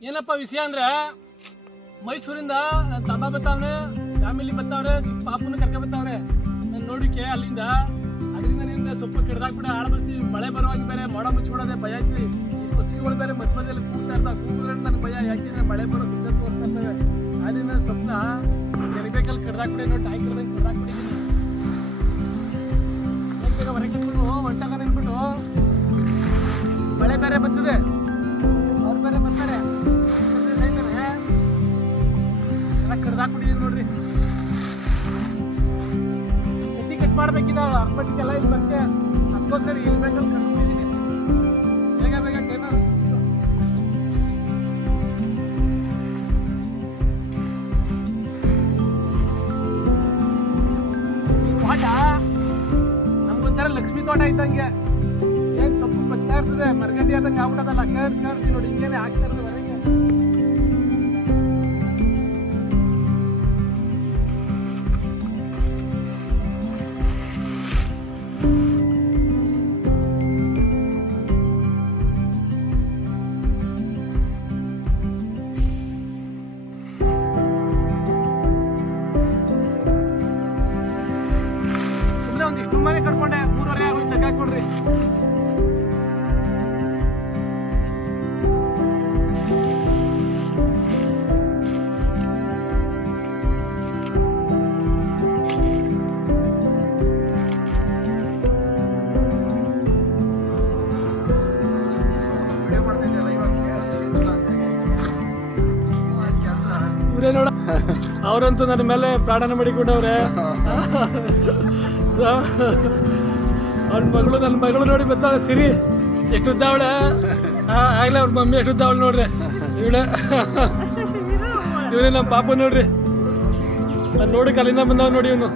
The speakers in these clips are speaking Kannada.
ಏನಪ್ಪ ವಿಷಯ ಅಂದ್ರೆ ಮೈಸೂರಿಂದ ನನ್ನ ತಮ್ಮ ಬರ್ತಾವ್ರೆ, ಫ್ಯಾಮಿಲಿ ಬರ್ತಾವ್ರೆ, ಚಿಕ್ಕ ಪಾಪನ ಕರ್ಕ ಬರ್ತಾವ್ರೆ. ನಾನು ನೋಡಿಕೆ ಅಲ್ಲಿಂದ ಅದರಿಂದ ಸ್ವಲ್ಪ ಕೆಡ್ದಾಕ್ಬಿಟ್ಟು ಆಳ ಬರ್ತೀವಿ. ಮಳೆ ಬರುವಾಗ ಬೇರೆ ಮೋಡ ಮುಚ್ಚಿಬಿಡೋದೆ ಭಯ ಐತಿ. ಈ ಪಕ್ಷಿಗಳು ಬೇರೆ ಮಧ್ಯದಲ್ಲಿ ಕೂಗ್ತಾ ಇರ್ತಾವೆ. ಕೂಗಿದ್ರೆ ನನಗೆ ಭಯ, ಯಾಕೆಂದ್ರೆ ಮಳೆ ಬರೋ ಸಿಗ್ನಲ್ ತೋರಿಸ್ತಾ ಇರ್ತವೆ. ಅದರಿಂದ ಸ್ವಪ್ನ ತೆರಿಬೇಕಲ್ಲಿ ಕೆಡ್ದಾಕ್ಬಿಡಿ ನೋಡಿ, ನಾಯಿ ಕೆಡ್ದಂಗೆ ಕೆಡ್ದಾಕ್ಬಿಟ್ಟಿದ್ದೀನಿ. ಬೇಗ ಹೊರಗೆ ಹೊಂಟಾಗ ನಿಂತ್ಬಿಟ್ಟು ಮಳೆ ಬೇರೆ ಬರ್ತದೆ, ಅವ್ರು ಬೇರೆ ಬರ್ತಾರೆ, ಎಲ್ಲ ಕಡ್ದಾಕ್ಬಿಟ್ಟಿದೀವಿ ನೋಡ್ರಿ. ಎತ್ತಿ ಕಟ್ ಮಾಡ್ಬೇಕಿದ ಅರ್ಪಟ್ಟಿಗೆಲ್ಲ ಇಲ್ಲಿ ಬಂತೆ, ಅದಕ್ಕೋಸ್ಕರ ಇಲ್ಲಿ ಬೇಕಲ್ಲಿ ಕರ್ಬಿಟ್ಟಿದ್ದೀನಿ. ಬೇಗ ಬೇಗ ಟೈಮ್ ತೋಟ ನಮ್ಗೊಂಥರ ಲಕ್ಷ್ಮಿ ತೋಟ ಇದ್ದಂಗೆ. ಏನ್ ಸೊಪ್ಪು ಬರ್ತಾ ಇರ್ತದೆ, ಮರಗಡ್ಡಿ ಆದಂಗೆ ಆಗ್ಬಿಟ್ಟದಲ್ಲ, ಕಡ್ತೀವಿ ನೋಡಿ, ಹಿಂಗೇನೆ ಆಗ್ತಾ ಇರ್ತದೆ ಹೊರಗೆ. ಒಂದಿಷ್ಟು ಮನೆ ಕಟ್ಕೊಂಡೆ, 3:30 ಆಗೋಯ್ತು, ತೆಗಾಕೊಡ್ರಿ. ಇವರೇ ನೋಡ, ಅವರಂತೂ ನನ್ನ ಮೇಲೆ ಪ್ರಾಣನ ಮಾಡಿಕೊಂಡವ್ರೆ. ನನ್ನ ಮಗಳು ನೋಡಿ ಬರ್ತಾಳೆ, ಸಿರಿ ಎಷ್ಟು ಉದ್ದಾವಳೆ. ಆಗ್ಲೇ ಅವ್ರ ಮಮ್ಮಿ ಎಷ್ಟು ಉದ್ದಾವಳೆ ನೋಡ್ರಿ. ಇವನೇ ನಮ್ಮ ಪಾಪ ನೋಡ್ರಿ. ನಾನು ನೋಡಿ ಕಲ್ಲಿಂದ ಬಂದವ್ ನೋಡಿ ಇವನು.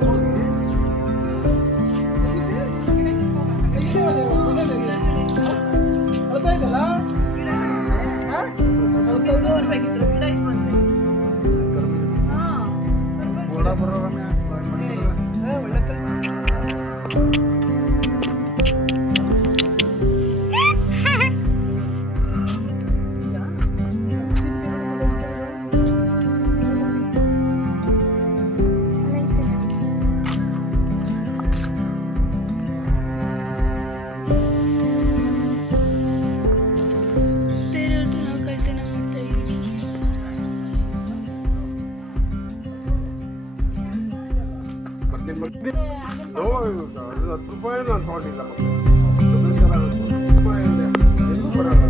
₹10 ನಾನು ತಗೊಂಡಿಲ್ಲ, ಎಲ್ಲೂ ಬರಲ್ಲ.